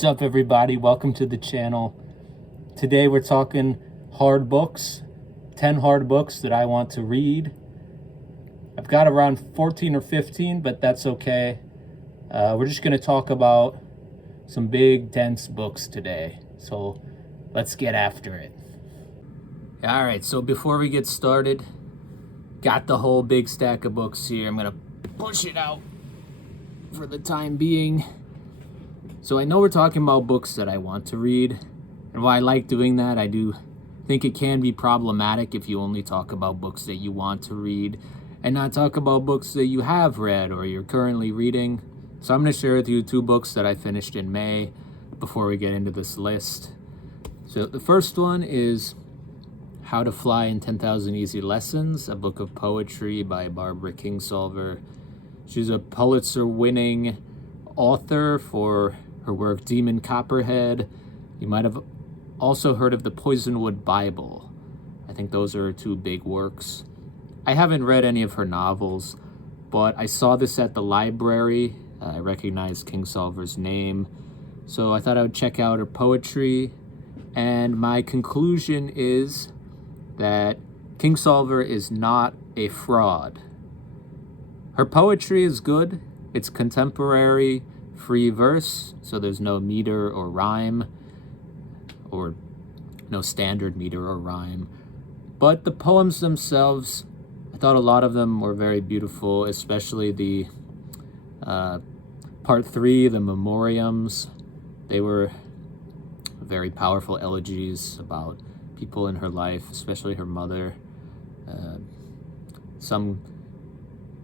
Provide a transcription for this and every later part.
What's up, everybody? Welcome to the channel. Today we're talking hard books, 10 hard books that I want to read. I've got around 14 or 15, but that's okay. We're just going to talk about some big, dense books today. So let's get after it. All right, so before we get started, got the whole big stack of books here. I'm going to push it out for the time being. So I know we're talking about books that I want to read, and while I like doing that, I do think it can be problematic if you only talk about books that you want to read and not talk about books that you have read or you're currently reading. So I'm going to share with you 2 books that I finished in May before we get into this list. So the first one is How to Fly in 10,000 Easy Lessons, a book of poetry by Barbara Kingsolver. She's a Pulitzer-winning author for her work Demon Copperhead. You might have also heard of the Poisonwood Bible. I think those are her 2 big works. I haven't read any of her novels, but I saw this at the library. I recognized Kingsolver's name, so I thought I would check out her poetry. And my conclusion is that Kingsolver is not a fraud. Her poetry is good. It's contemporary, free verse, so there's no meter or rhyme, or no standard meter or rhyme. But the poems themselves, I thought a lot of them were very beautiful, especially the part 3, the memoriams. They were very powerful elegies about people in her life, especially her mother. Some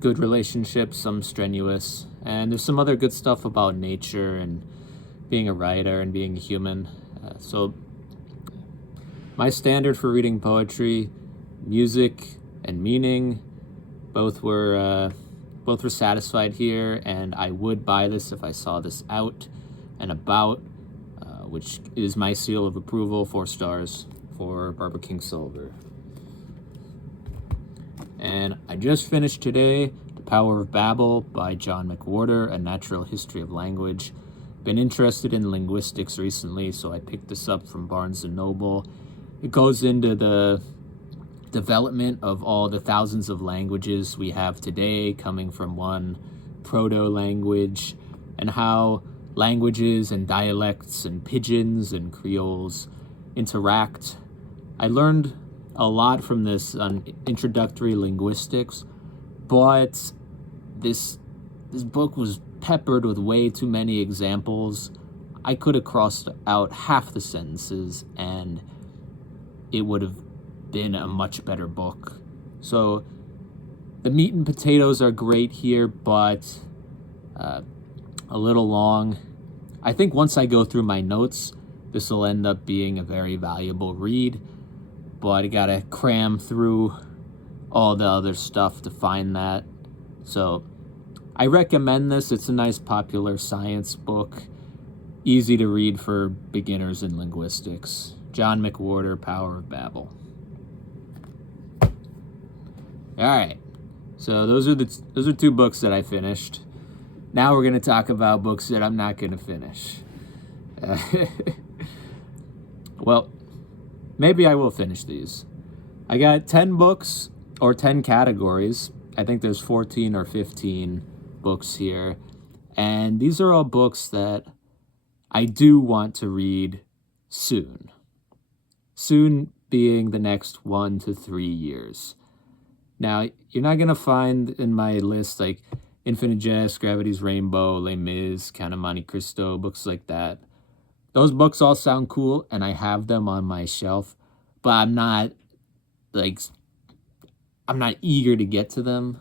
good relationships, some strenuous, and there's some other good stuff about nature and being a writer and being a human. So my standard for reading poetry, music and meaning, both were satisfied here, and I would buy this if I saw this out and about, which is my seal of approval. 4 stars for Barbara Kingsolver. And I just finished today The Power of Babel by John McWhorter, A Natural History of Language. Been interested in linguistics recently, so I picked this up from Barnes & Noble. It goes into the development of all the thousands of languages we have today coming from one proto-language, and how languages and dialects and pidgins and creoles interact. I learned a lot from this on introductory linguistics, but this book was peppered with way too many examples. I could have crossed out half the sentences and it would have been a much better book. So the meat and potatoes are great here, but a little long. I think once I go through my notes, this will end up being a very valuable read, but I gotta cram through all the other stuff to find that. So I recommend this. It's a nice popular science book, easy to read for beginners in linguistics. John McWhorter, Power of Babel. All right, so those are 2 books that I finished. Now we're gonna talk about books that I'm not gonna finish. Well, maybe I will finish these. I got 10 books, or 10 categories. I think there's 14 or 15 books here. And these are all books that I do want to read soon. Soon being the next 1 to 3 years. Now, you're not going to find in my list like Infinite Jest, Gravity's Rainbow, Les Mis, Count of Monte Cristo, books like that. Those books all sound cool, and I have them on my shelf, but I'm not eager to get to them.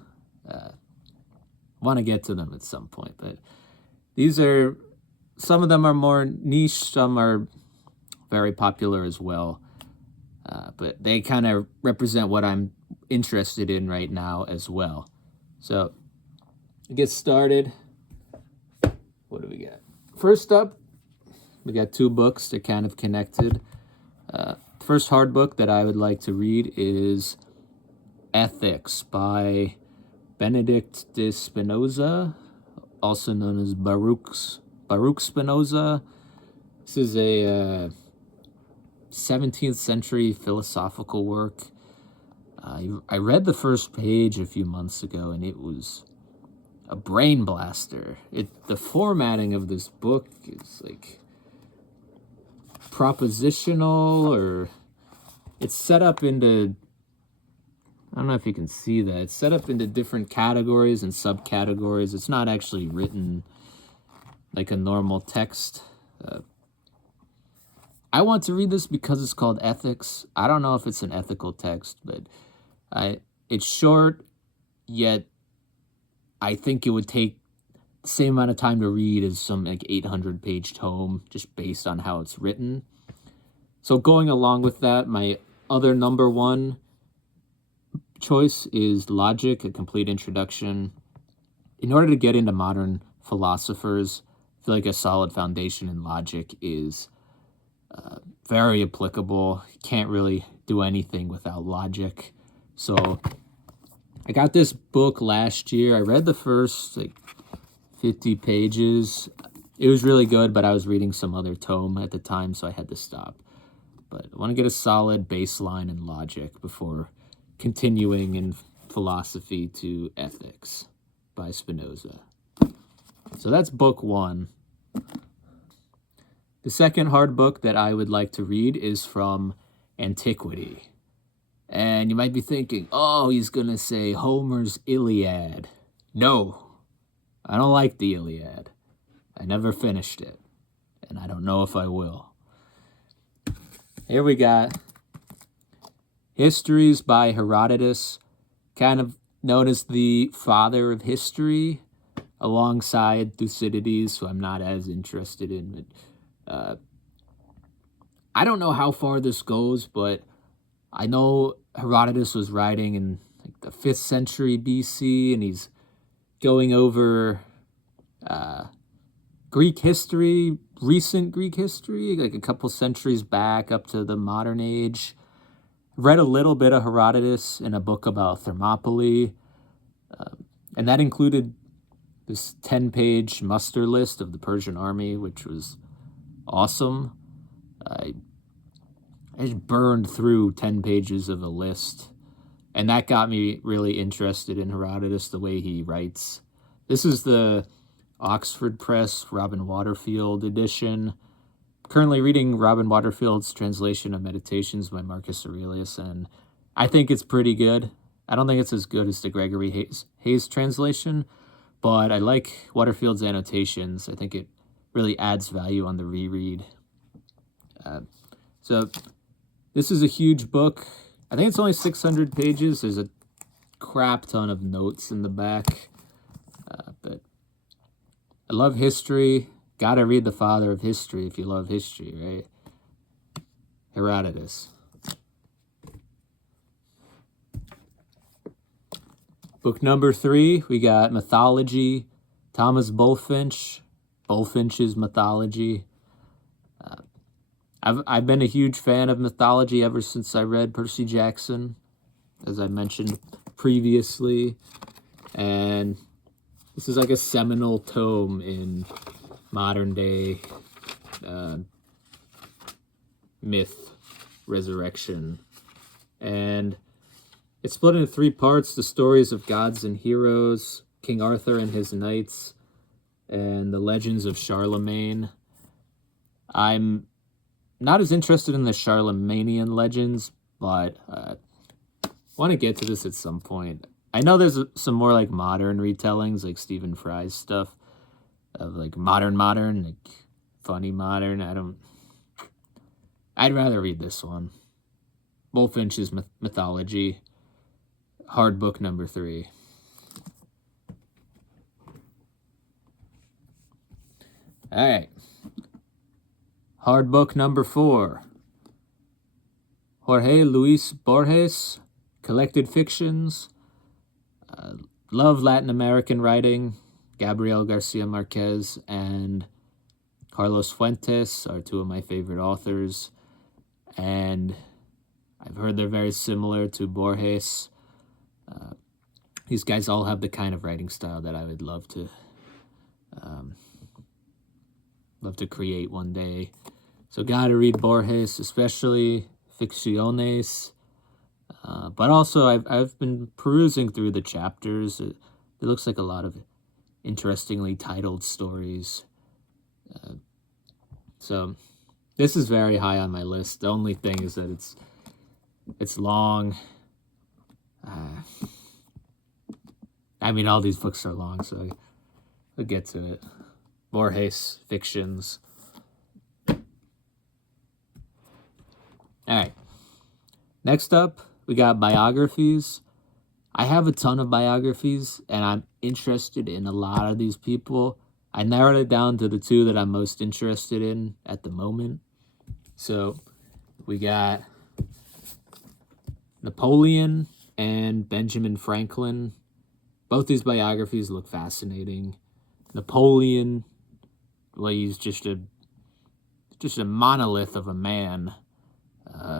Want to get to them at some point, but some of them are more niche, some are very popular as well, but they kind of represent what I'm interested in right now as well. So to get started, what do we got? First up, we got 2 books. They're kind of connected. First hard book that I would like to read is Ethics by Benedict de Spinoza, also known as Baruch Spinoza. This is a 17th century philosophical work. I read the first page a few months ago, and it was a brain blaster. The formatting of this book is like propositional, or it's set up into, I don't know if you can see that. It's set up into different categories and subcategories. It's not actually written like a normal text. I want to read this because it's called Ethics. I don't know if it's an ethical text, but it's short, yet I think it would take the same amount of time to read as some like 800-page tome, just based on how it's written. So going along with that, my other number one choice is Logic, A Complete Introduction. In order to get into modern philosophers, I feel like a solid foundation in logic is very applicable. You can't really do anything without logic. So I got this book last year. I read the first like 50 pages. It was really good, but I was reading some other tome at the time, so I had to stop. But I want to get a solid baseline in logic before continuing in philosophy to Ethics by Spinoza. So that's book one. The second hard book that I would like to read is from Antiquity. And you might be thinking, oh, he's going to say Homer's Iliad. No, I don't like the Iliad. I never finished it, and I don't know if I will. Here we got Histories by Herodotus, kind of known as the father of history, alongside Thucydides, so I'm not as interested in it. I don't know how far this goes, but I know Herodotus was writing in like the 5th century BC, and he's going over Greek history, recent Greek history, like a couple centuries back up to the modern age. Read a little bit of Herodotus in a book about Thermopylae, and that included this 10-page muster list of the Persian army, which was awesome. I just burned through 10 pages of a list, and that got me really interested in Herodotus, the way he writes. This is the Oxford Press Robin Waterfield edition. Currently reading Robin Waterfield's translation of Meditations by Marcus Aurelius, and I think it's pretty good. I don't think it's as good as the Gregory Hayes translation, but I like Waterfield's annotations. I think it really adds value on the reread. So this is a huge book. I think it's only 600 pages. There's a crap ton of notes in the back. But I love history. Gotta read the father of history if you love history, right? Herodotus. Book number 3, we got Mythology, Thomas Bulfinch, Bulfinch's Mythology. I've been a huge fan of mythology ever since I read Percy Jackson, as I mentioned previously. And this is like a seminal tome in modern day myth, resurrection. And it's split into 3 parts: the stories of gods and heroes, King Arthur and his knights, and the legends of Charlemagne. I'm not as interested in the Charlemagnean legends, but want to get to this at some point. I know there's some more like modern retellings, like Stephen Fry's stuff, of like modern, like funny modern. I'd rather read this one. Bulfinch's Mythology, hard book number 3. All right. Hard book number 4. Jorge Luis Borges, Collected Fictions. Love Latin American writing. Gabriel Garcia Marquez and Carlos Fuentes are 2 of my favorite authors. And I've heard they're very similar to Borges. These guys all have the kind of writing style that I would love to create one day. So gotta read Borges, especially Ficciones. But also, I've been perusing through the chapters. It looks like a lot of interestingly titled stories. So this is very high on my list. The only thing is that it's long. I mean, all these books are long, so we'll get to it. Borges, fictions. All right. Next up, we got biographies. I have a ton of biographies, and I'm interested in a lot of these people. I narrowed it down to the two that I'm most interested in at the moment. So we got Napoleon and Benjamin Franklin. Both these biographies look fascinating. Napoleon, well, he's just a monolith of a man.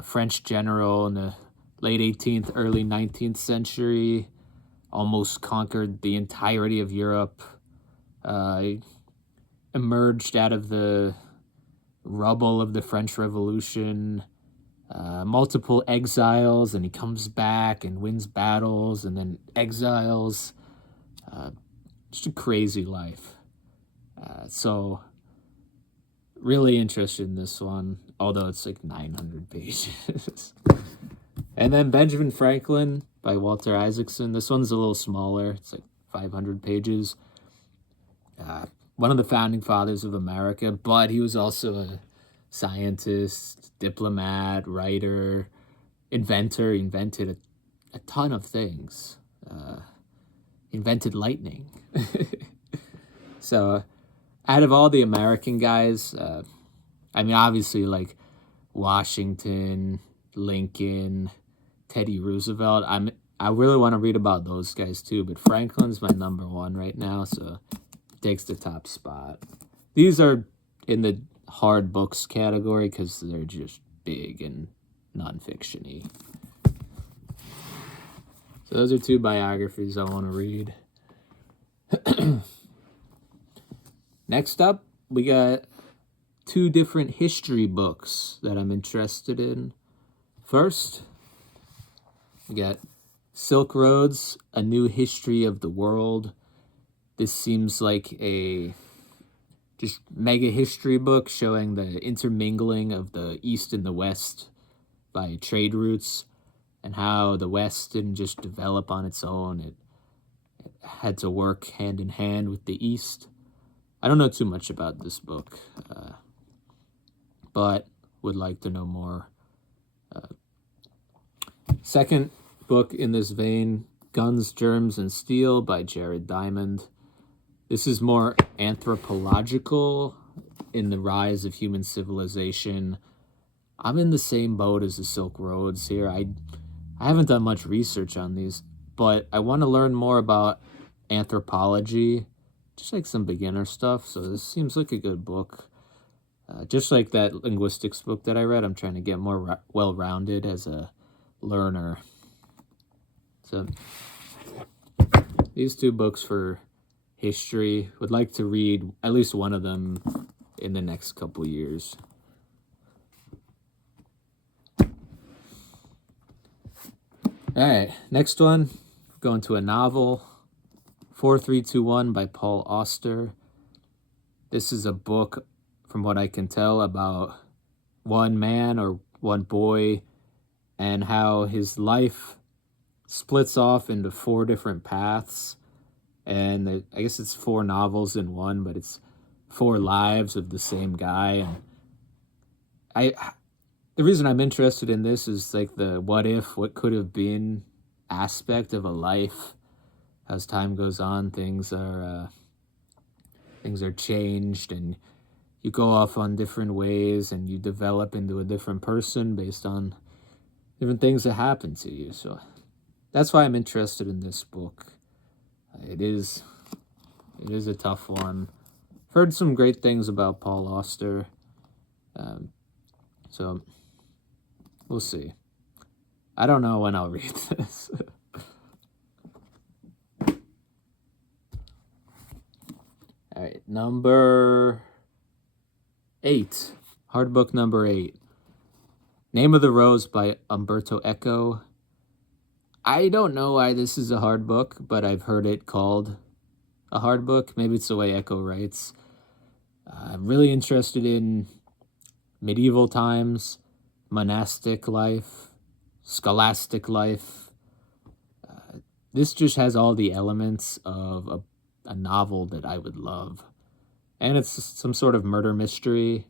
French general in the late 18th, early 19th century, almost conquered the entirety of Europe. Emerged out of the rubble of the French Revolution, multiple exiles, and he comes back and wins battles and then exiles. Just a crazy life. So really interested in this one, although it's like 900 pages. And then Benjamin Franklin by Walter Isaacson. This one's a little smaller. It's like 500 pages. One of the founding fathers of America, but he was also a scientist, diplomat, writer, inventor. He invented a ton of things. Invented lightning. So out of all the American guys, I mean, obviously, like Washington, Lincoln, Teddy Roosevelt, I really want to read about those guys too, but Franklin's my number one right now, so he takes the top spot. These are in the hard books category because they're just big and non-fiction-y. So those are two biographies I want to read. Next up, we got two different history books that I'm interested in. First, we got Silk Roads, A New History of the World. This seems like a just mega history book showing the intermingling of the East and the West by trade routes and how the West didn't just develop on its own. It had to work hand in hand with the East. I don't know too much about this book, but would like to know more. Second book in this vein, Guns, Germs, and Steel by Jared Diamond. This is more anthropological in the rise of human civilization. I'm in the same boat as the Silk Roads here. I haven't done much research on these, but I want to learn more about anthropology, just like some beginner stuff. So this seems like a good book. Just like that linguistics book that I read, I'm trying to get more well-rounded as a learner. So these two books for history, would like to read at least one of them in the next couple years. All right, next one, going to a novel, 4321 by Paul Auster. This is a book, from what I can tell, about one man or one boy and how his life splits off into 4 different paths. And I guess it's 4 novels in one, but it's 4 lives of the same guy. And the reason I'm interested in this is like the what if, what could have been aspect of a life. As time goes on, things are changed, and you go off on different ways, and you develop into a different person based on different things that happen to you. So that's why I'm interested in this book. It is a tough one. Heard some great things about Paul Auster. So we'll see. I don't know when I'll read this. All right, number 8, Hard book number 8. Name of the Rose by Umberto Eco. I don't know why this is a hard book, but I've heard it called a hard book. Maybe it's the way Eco writes. I'm really interested in medieval times, monastic life, scholastic life. This just has all the elements of a novel that I would love. And it's some sort of murder mystery.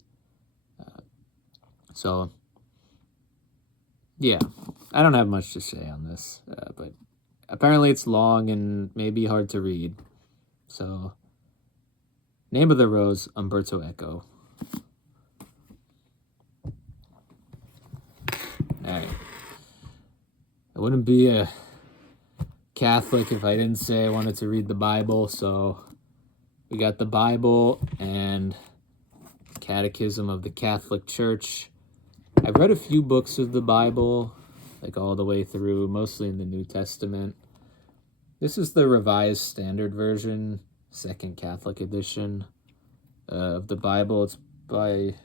So, yeah, I don't have much to say on this, but apparently it's long and maybe hard to read. So, Name of the Rose, Umberto Eco. Alright. I wouldn't be a Catholic if I didn't say I wanted to read the Bible, so we got the Bible and Catechism of the Catholic Church. I've read a few books of the Bible, like all the way through, mostly in the New Testament. This is the Revised Standard Version, Second Catholic Edition of the Bible. It's by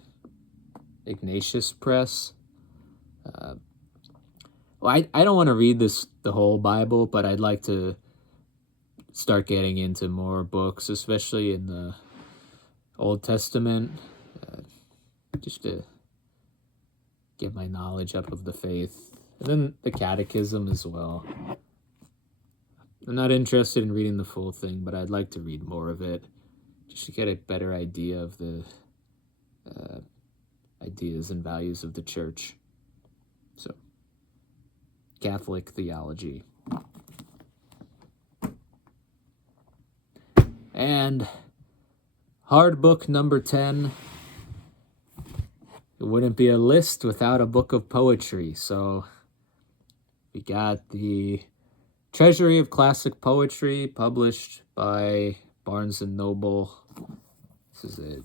Ignatius Press. Well, I don't want to read the whole Bible, but I'd like to start getting into more books, especially in the Old Testament, just to get my knowledge up of the faith. And then the Catechism as well. I'm not interested in reading the full thing, but I'd like to read more of it, just to get a better idea of the ideas and values of the church. So, Catholic theology. And hard book number 10. It wouldn't be a list without a book of poetry. So we got the Treasury of Classic Poetry, published by Barnes & Noble. This is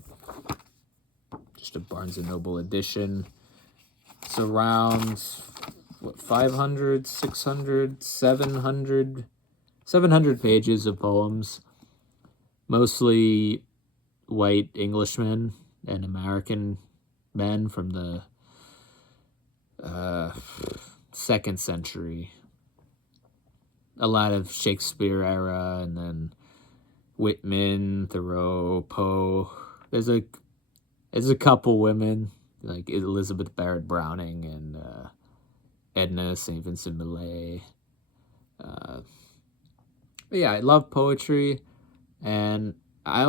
just a Barnes & Noble edition. It's around 500, 600, 700 pages of poems, mostly white Englishmen and American men from the 2nd century. A lot of Shakespeare era, and then Whitman, Thoreau, Poe. There's a couple women like Elizabeth Barrett Browning and Edna St. Vincent Millay. But yeah, I love poetry, and I've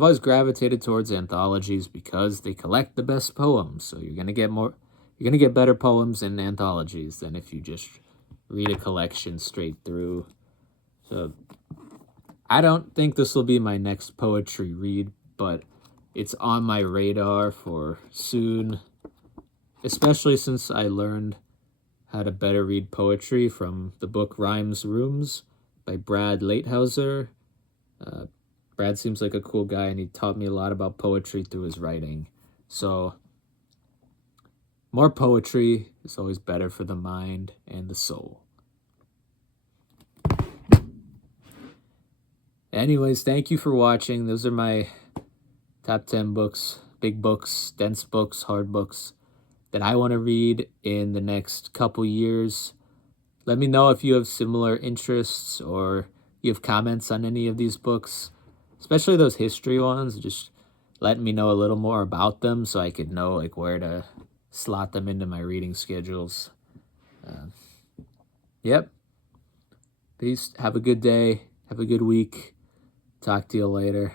always gravitated towards anthologies because they collect the best poems. So you're gonna get better poems in anthologies than if you just read a collection straight through. So I don't think this will be my next poetry read, but it's on my radar for soon, especially since I learned how to better read poetry from the book Rhymes Rooms by Brad Latehauser. Brad seems like a cool guy, and he taught me a lot about poetry through his writing. So more poetry is always better for the mind and the soul. Anyways, thank you for watching. Those are my top 10 books, big books, dense books, hard books that I want to read in the next couple years. Let me know if you have similar interests or you have comments on any of these books, especially those history ones. Just let me know a little more about them so I could know like where to slot them into my reading schedules. Yep. Peace. Have a good day. Have a good week. Talk to you later.